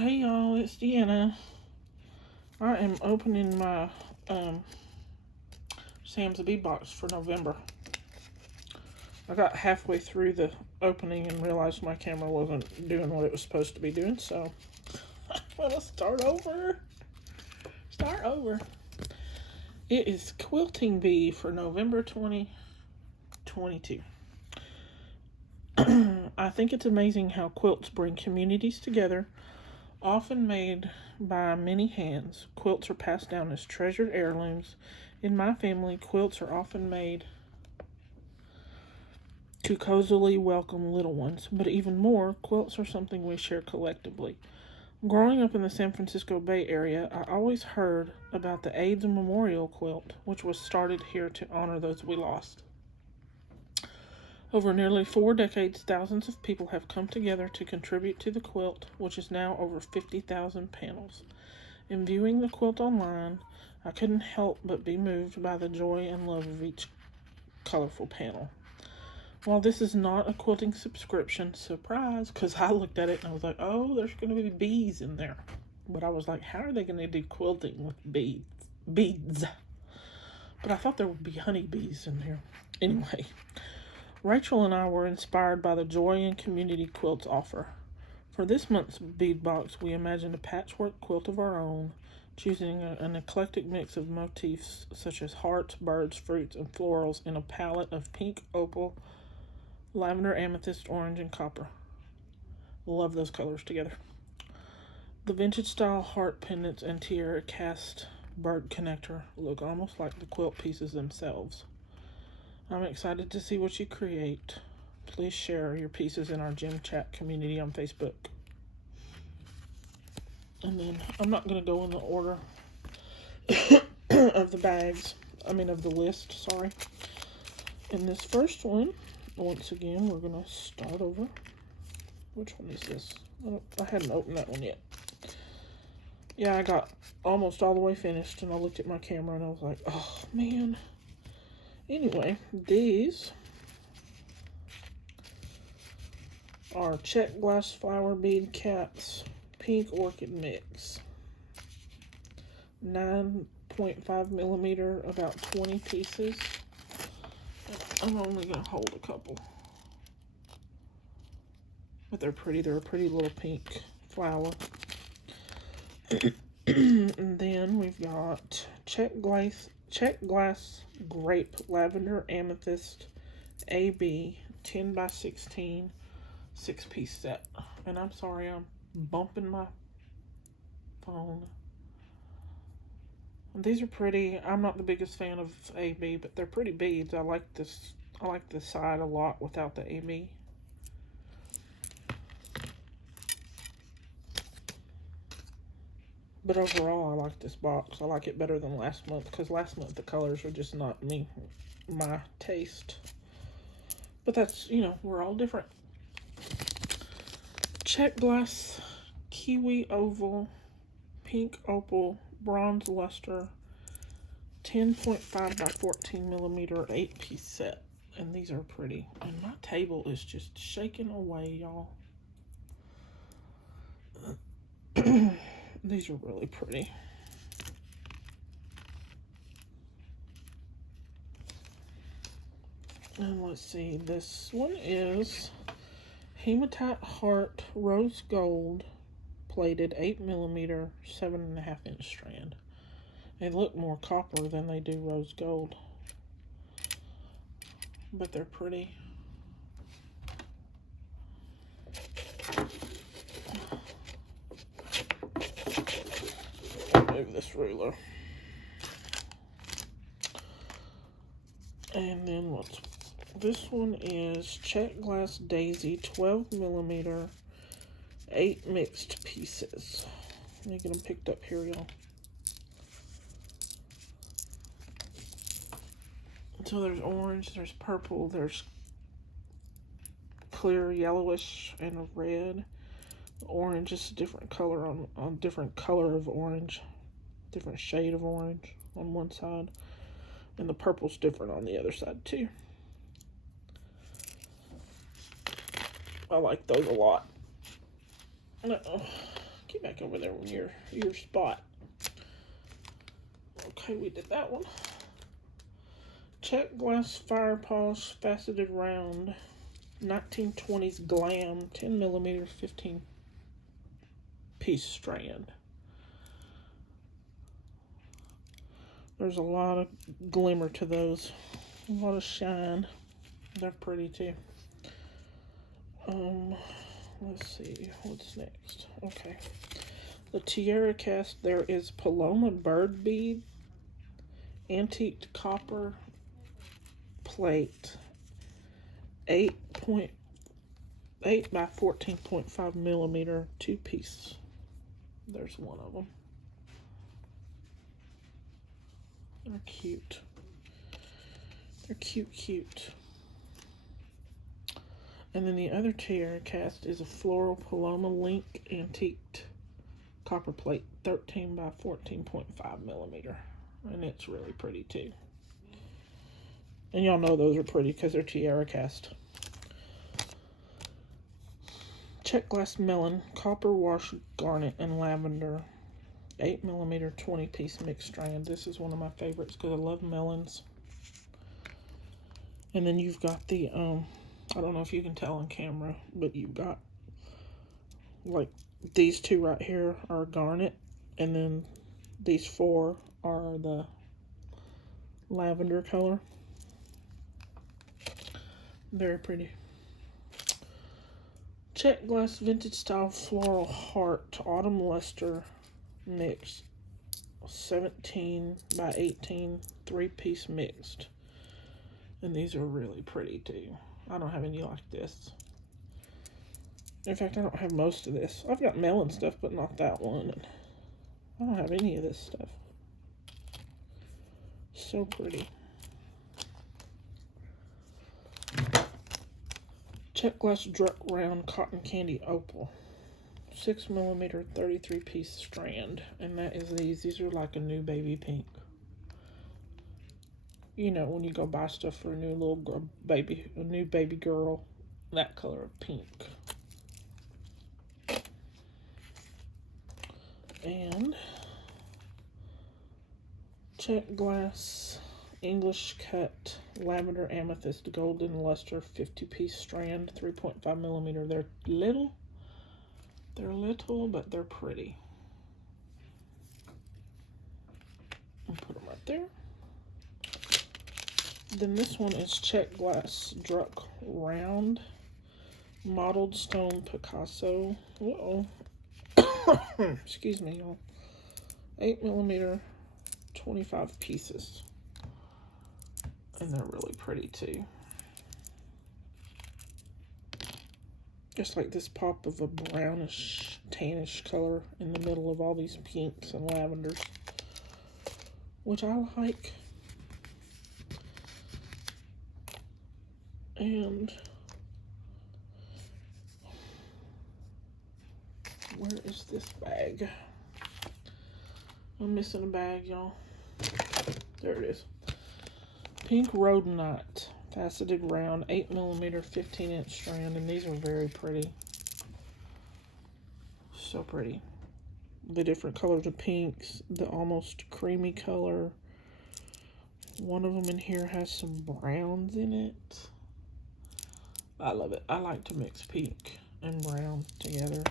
Hey y'all, it's Deanna. I am opening my Sam's Bead box for November. I got halfway through the opening and realized my camera wasn't doing what it was supposed to be doing, so I'm gonna start over. It is Quilting Bee for November 2022. I think it's amazing how quilts bring communities together. Often made by many hands, quilts are passed down as treasured heirlooms. In my family, quilts are often made to cozily welcome little ones, but even more, quilts are something we share collectively. Growing up in the San Francisco Bay Area, I always heard about the AIDS Memorial Quilt, which was started here to honor those we lost. Over nearly 4 decades, thousands of people have come together to contribute to the quilt, which is now over 50,000 panels. In viewing the quilt online, I couldn't help but be moved by the joy and love of each colorful panel. While this is not a quilting subscription, surprise, because I looked at it and I was like, oh, there's going to be bees in there. But I was like, how are they going to do quilting with beads? But I thought there would be honeybees in here. Anyway, Rachel and I were inspired by the joy and community quilts offer. For this month's bead box, we imagined a patchwork quilt of our own, choosing an eclectic mix of motifs such as hearts, birds, fruits, and florals in a palette of pink, opal, lavender, amethyst, orange, and copper. Love those colors together. The vintage-style heart pendants and tiara cast bird connector look almost like the quilt pieces themselves. I'm excited to see what you create. Please share your pieces in our gym chat community on Facebook. And then I'm not going to go in the order of the bags. Of the list, sorry. In this first one, once again, we're going to start over. Which one is this? I hadn't opened that one yet. Yeah, I got almost all the way finished, and I looked at my camera, and I was like, oh, man. Anyway, these are check glass flower bead caps, pink orchid mix. 9.5 millimeter, about 20 pieces. I'm only going to hold a couple. But they're pretty. They're a pretty little pink flower. And then we've got check glass grape lavender amethyst AB 10 by 16 6-piece set. And I'm sorry, I'm bumping my phone. And these are pretty. I'm not the biggest fan of AB, but they're pretty beads. I like this. I like this side a lot without the AB. But overall, I like this box. I like it better than last month, because last month the colors are just not my taste. But that's, we're all different. Check glass, kiwi oval, pink opal, bronze luster, 10.5 by 14 millimeter 8-piece set. And these are pretty. And my table is just shaking away, y'all. These are really pretty. And let's see, this one is hematite heart rose gold plated 8 millimeter 7.5 inch strand. They look more copper than they do rose gold, but they're pretty. Move this ruler. And then this one is check glass daisy 12 millimeter 8 mixed pieces. Let me get them picked up here, y'all. So there's orange, there's purple, there's clear yellowish and a red. Orange is a different color on different color of orange, different shade of orange on one side, and the purple's different on the other side too. I like those a lot. Get back over there on your spot. Okay, we did that one. Check glass fire polish faceted round, 1920s glam, 10mm, 15-piece strand. There's a lot of glimmer to those, a lot of shine. They're pretty too. Let's see, what's next? Okay. The tiara cast, there is Paloma bird bead, antiqued copper plate, 8.8 by 14.5mm, 2-piece. There's one of them. They're cute. They're cute. And then the other tiara cast is a floral Paloma link antiqued copper plate, 13 by 14.5mm. And it's really pretty too. And y'all know those are pretty because they're tiara cast. Check glass melon, copper wash garnet, and lavender, 8mm, 20-piece mixed strand. This is one of my favorites because I love melons. And then you've got the, I don't know if you can tell on camera, but you've got, like, these two right here are garnet, and then these four are the lavender color. Very pretty. Check glass vintage style floral heart autumn luster mix, 17 by 18, 3-piece mixed. And these are really pretty too. I don't have any like this. In fact, I don't have most of this. I've got melon stuff, but not that one. And I don't have any of this stuff. So pretty. Check glass Druck round cotton candy opal, 6mm, 33-piece strand. And that is these. These are like a new baby pink. You know, when you go buy stuff for a new little girl, a new baby girl, that color of pink. And check glass English cut lavender amethyst golden luster 50-piece strand, 3.5mm. They're little, but they're pretty. I'll put them right there. Then this one is check glass Druck round mottled stone Picasso. Excuse me, y'all. 8mm, 25 pieces. And they're really pretty too. Just like this pop of a brownish, tannish color in the middle of all these pinks and lavenders, which I like. And where is this bag? I'm missing a bag, y'all. There it is. Pink rhodonite, faceted round, 8mm, 15-inch strand, and these are very pretty. So pretty. The different colors of pinks, the almost creamy color. One of them in here has some browns in it. I love it. I like to mix pink and brown together.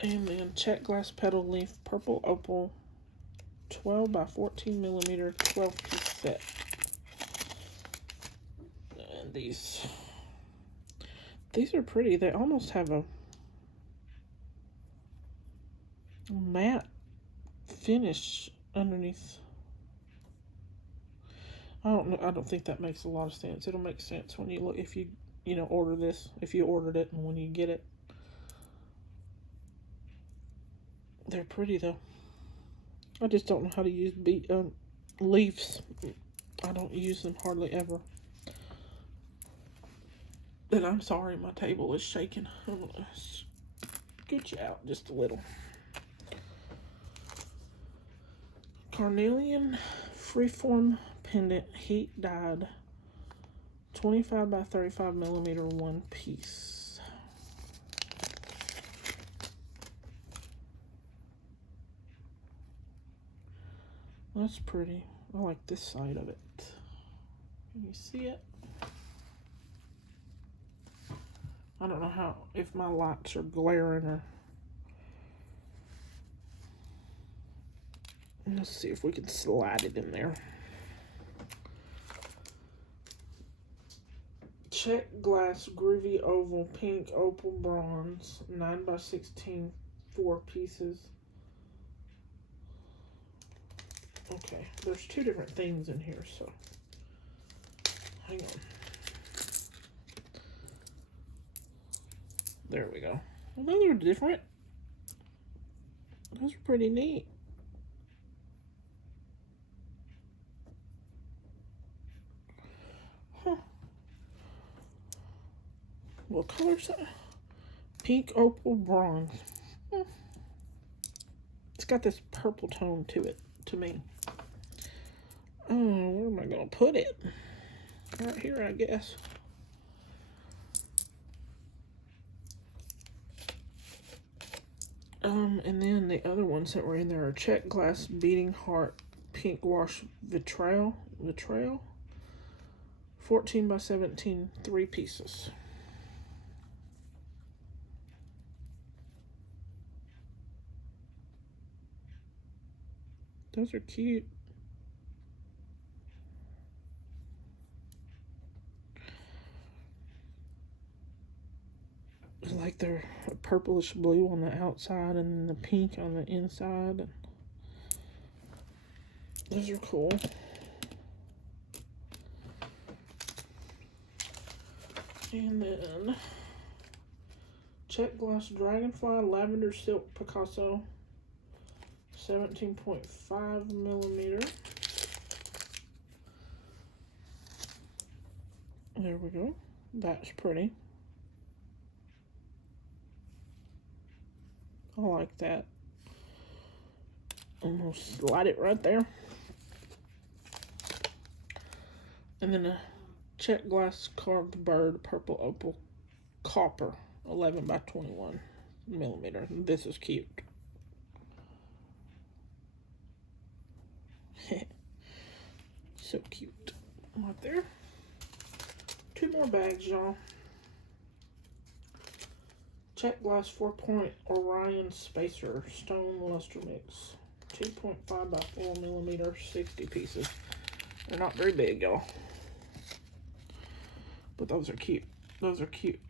And then check glass petal leaf purple opal, 12 by 14mm, 12-piece set. And these are pretty. They almost have a matte finish underneath. I don't know. I don't think that makes a lot of sense. It'll make sense when you look, if you order this, if you ordered it, and when you get it. They're pretty though. I just don't know how to use leaves. I don't use them hardly ever. And I'm sorry, my table is shaking. I'm gonna scoot you out just a little. Carnelian freeform pendant, heat dyed, 25 by 35mm, 1 piece. That's pretty. I like this side of it. Can you see it? I don't know how, if my lights are glaring or... Let's see if we can slide it in there. Check glass groovy oval pink opal bronze 9x16 4 pieces. Okay, there's two different things in here, so hang on. There we go. Well, those are different. Those are pretty neat. Huh. What color is that? Pink opal bronze. It's got this purple tone to it, to me. Oh, where am I going to put it? Right here, I guess. And then the other ones that were in there are check glass beating heart pink wash vitriol. 14x17 3 pieces. Those are cute. It's like they're a purplish blue on the outside and then the pink on the inside. Those are cool. And then check glass dragonfly lavender silk Picasso 17.5 millimeter. There we go. That's pretty. I like that. I'm gonna slide it right there. And then a check glass carved bird purple opal copper 11x21 millimeter. This is cute. So cute. Right there. 2 more bags, y'all. Check glass 4-point Orion spacer stone luster mix 2.5x4 millimeter 60 pieces. They're not very big, y'all, but those are cute. Those are cute,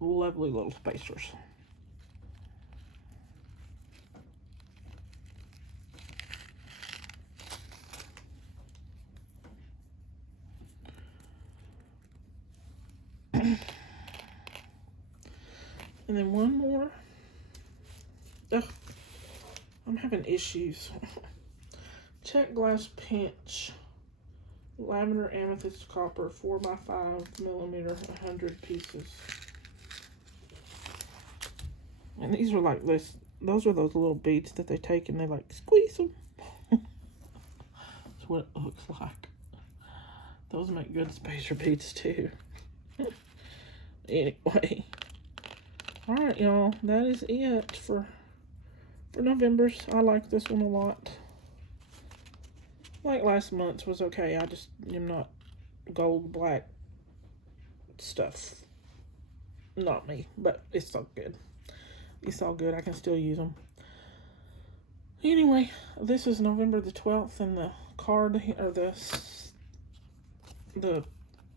lovely little spacers. And then one more. Ugh, I'm having issues. Check glass pinch lavender amethyst copper 4x5 millimeter 100 pieces. And these are like this. Those are those little beads that they take and they like squeeze them. That's what it looks like. Those make good spacer beads too. Anyway. Alright, y'all, that is it for November's. I like this one a lot. Like last month's was okay. I just am not gold, black stuff. Not me, but it's all good. It's all good. I can still use them. Anyway, this is November the 12th, and the card, or the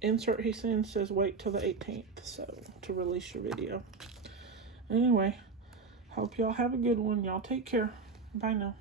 insert he sends says wait till the 18th, so to release your video. Anyway, hope y'all have a good one. Y'all take care. Bye now.